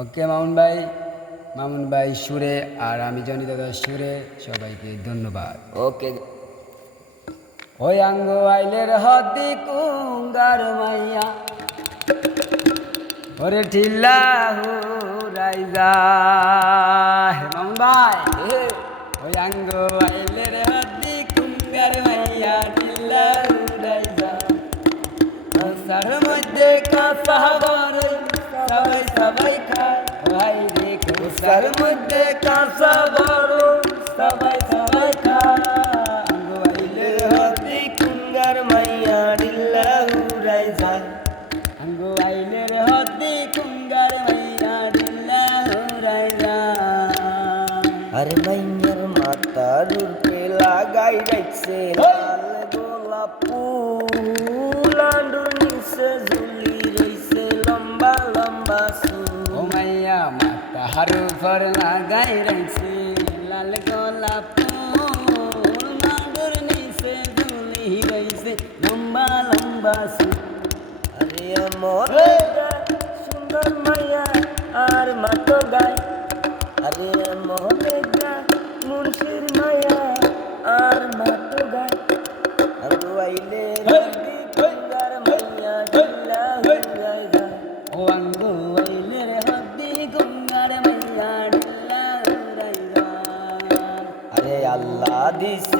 ওকে মামুন ভাই সুরে আর আমি জনি দাদা সুরে সবাইকে ধন্যবাদ। ওকে। ওই আঙ্গ আইলের হদি কুঙ্গার মাইয়া ওরে ঠিল্লা রাইজা হে মামুন ভাই ওই আঙ্গ আইলের হদি কুঙ্গার মাইয়া ঠিল্লা রাইজা সার মধ্যে কাঁচা বড়ই সবাই সবাই খায় ভাই রে সার মধ্যে কাঁচা বড়ই সবাই সবাই খায় আঙ্গ আইলের হদি কুঙ্গার মাইয়া ঠিল্লা রাইজা আঙ্গ আইলের হদি কুঙ্গার মাইয়া ঠিল্লা রাইজা। আরে মাইয়ার মাথার উপরে লাগাই রাখছে লাল গোলাপ ফুল আন্ডুর নিচে ঝুলি রইছে লম্বা লম্বা চুল। ও মাইয়া মাথার উপর লাগাই রাখছে লাল গোলাপ ফুল মাদুর নিচে ঝুলি রইছে লম্বা লম্বা চুল। আরে আমার সুন্দর মাইয়া আর মাতো গায়। আরে মোহনেগা মুন্সির মায়া আর মাতো গায়। আঙ্গু আইলে হদি কুঙ্গার মাইয়া ঢিল্লা হইয়া যায়। ও আঙ্গ আইলের হদি কুঙ্গার মাইয়া ঢিল্লা রাইজা। আরে আল্লাহ দিছে